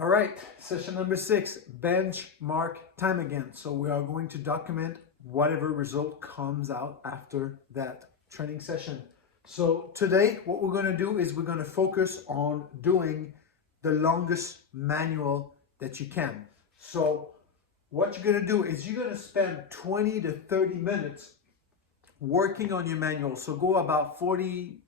All right, session number 6, benchmark time again. So we are going to document whatever result comes out after that training session. So today, what we're gonna do is we're gonna focus on doing the longest manual that you can. So what you're gonna do is you're gonna spend 20 to 30 minutes working on your manual. So go about 40%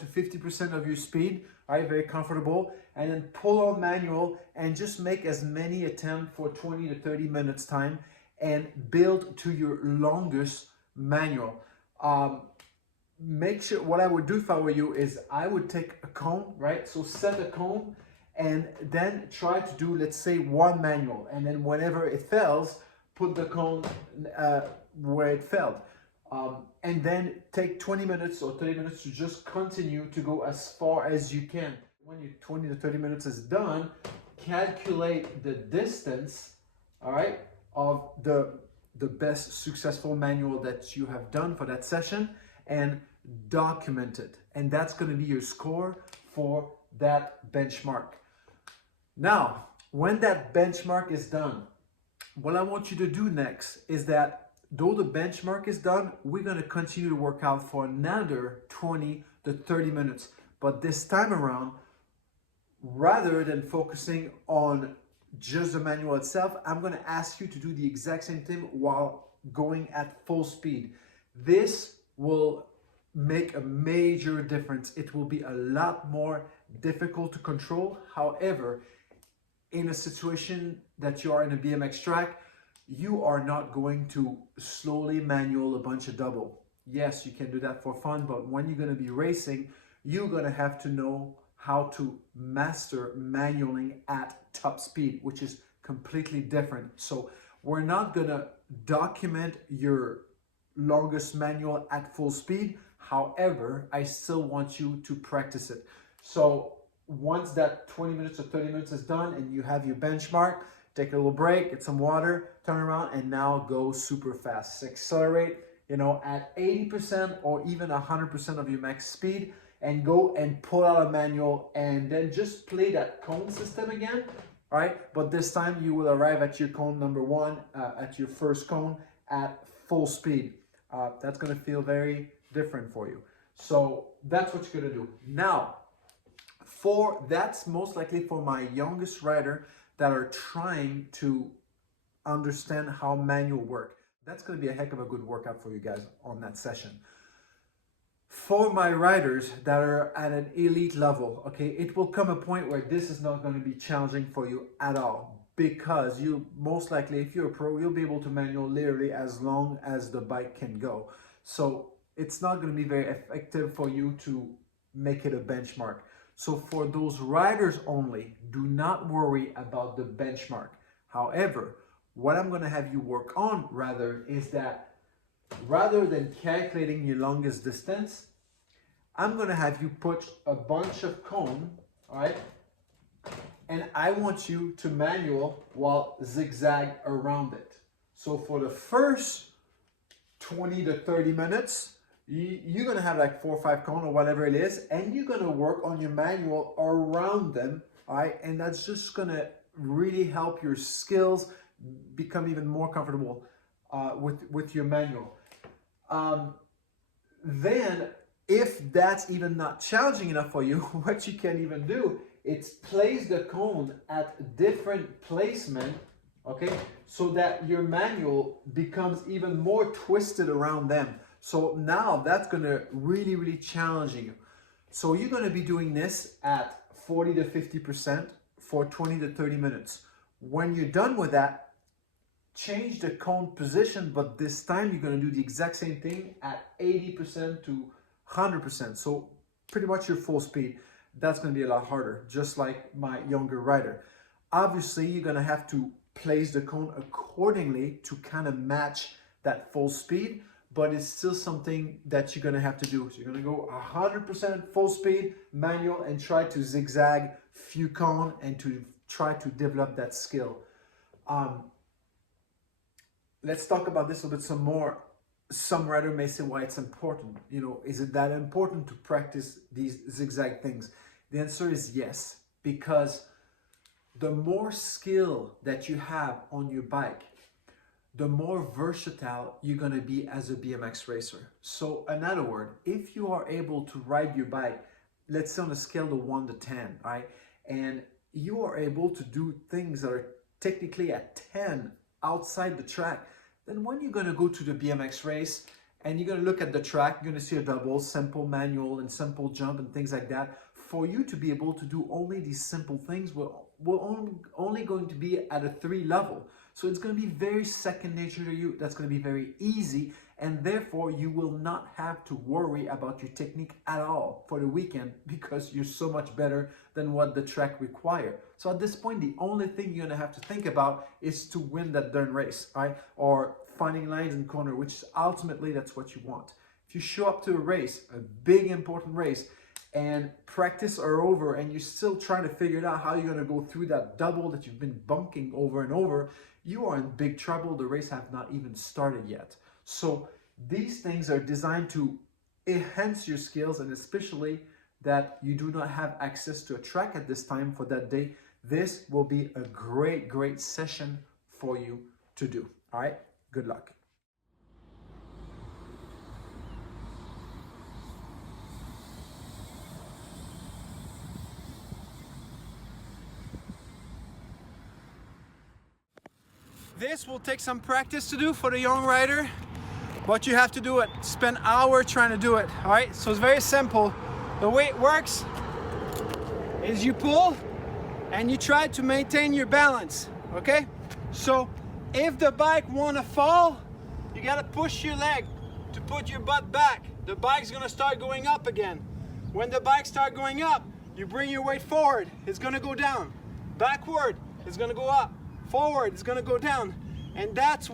to 50% of your speed, all right, very comfortable, and then pull on manual and just make as many attempts for 20 to 30 minutes time and build to your longest manual. Make sure, what I would do if I were you is I would take a cone, right? So set a cone and then try to do, let's say, one manual, and then whenever it fails, put the cone where it failed. And then take 20 minutes or 30 minutes to just continue to go as far as you can. When your 20 to 30 minutes is done, calculate the distance, all right, of the best successful manual that you have done for that session and document it. And that's going to be your score for that benchmark. Now, when that benchmark is done, what I want you to do next is that though the benchmark is done, we're going to continue to work out for another 20 to 30 minutes. But this time around, rather than focusing on just the manual itself, I'm going to ask you to do the exact same thing while going at full speed. This will make a major difference. It will be a lot more difficult to control. However, in a situation that you are in a BMX track, you are not going to slowly manual a bunch of double. Yes, you can do that for fun, but when you're going to be racing, you're going to have to know how to master manualing at top speed, which is completely different. So we're not going to document your longest manual at full speed. However, I still want you to practice it. So once that 20 minutes or 30 minutes is done and you have your benchmark, take a little break, get some water, turn around, and now go super fast. Accelerate, at 80% or even 100% of your max speed, and go and pull out a manual, and then just play that cone system again, all right? But this time you will arrive at your cone number 1, at your first cone at full speed. That's gonna feel very different for you. So that's what you're gonna do. Now, that's most likely for my youngest rider that are trying to understand how manual work. That's going to be a heck of a good workout for you guys on that session. For my riders that are at an elite level, okay, it will come a point where this is not going to be challenging for you at all, because you most likely, if you're a pro, you'll be able to manual literally as long as the bike can go. So it's not going to be very effective for you to make it a benchmark. So for those riders only, do not worry about the benchmark. However, what I'm going to have you work on rather is that rather than calculating your longest distance, I'm going to have you put a bunch of cone, all right? And I want you to manual while zigzag around it. So for the first 20 to 30 minutes, you're going to have like 4 or 5 cone or whatever it is, and you're going to work on your manual around them, all right? And that's just going to really help your skills become even more comfortable with your manual. Then, if that's even not challenging enough for you, what you can even do is place the cone at different placement, okay? So that your manual becomes even more twisted around them. So now that's going to really, really challenge you. So you're going to be doing this at 40 to 50% for 20 to 30 minutes. When you're done with that, change the cone position, but this time you're going to do the exact same thing at 80% to 100%. So pretty much your full speed. That's going to be a lot harder, just like my younger rider. Obviously, you're going to have to place the cone accordingly to kind of match that full speed, but it's still something that you're going to have to do. So you're going to go 100% full speed manual and try to zigzag few cone and to try to develop that skill. Let's talk about this a little bit some more. Some rider may say why it's important. Is it that important to practice these zigzag things? The answer is yes, because the more skill that you have on your bike, the more versatile you're going to be as a BMX racer. So in other words, if you are able to ride your bike, let's say on a scale of 1 to 10, right? And you are able to do things that are technically at 10 outside the track, then when you're going to go to the BMX race and you're going to look at the track, you're going to see a double, simple manual and simple jump and things like that. For you to be able to do only these simple things, we're only going to be at a 3 level. So it's going to be very second nature to you. That's going to be very easy. And therefore, you will not have to worry about your technique at all for the weekend because you're so much better than what the track requires. So at this point, the only thing you're going to have to think about is to win that darn race, right? Or finding lines in corner, which is ultimately that's what you want. If you show up to a race, a big important race, and practice are over and you're still trying to figure it out how you're going to go through that double that you've been bunking over and over, you are in big trouble. The race have not even started yet. So these things are designed to enhance your skills, and especially that you do not have access to a track at this time for that day. This will be a great session for you to do. All right, good luck. This will take some practice to do for the young rider, but you have to do it. Spend hours trying to do it, all right? So it's very simple. The way it works is you pull and you try to maintain your balance, okay? So if the bike wanna fall, you gotta push your leg to put your butt back. The bike's gonna start going up again. When the bike starts going up, you bring your weight forward, it's gonna go down. Backward, it's gonna go up. Forward, it's gonna go down. And that's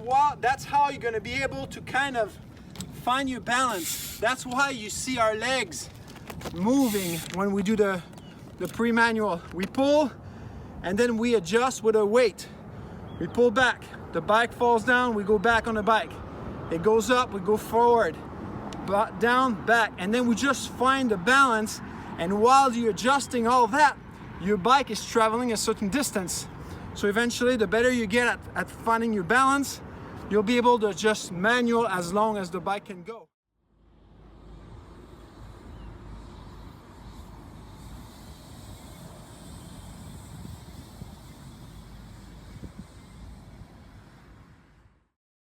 how you're gonna be able to kind of find your balance. That's why you see our legs moving when we do the pre-manual. We pull and then we adjust with our weight. We pull back, the bike falls down, we go back on the bike. It goes up, we go forward, down, back, and then we just find the balance. And while you're adjusting all that, your bike is traveling a certain distance. So eventually, the better you get at finding your balance, you'll be able to adjust manual as long as the bike can go.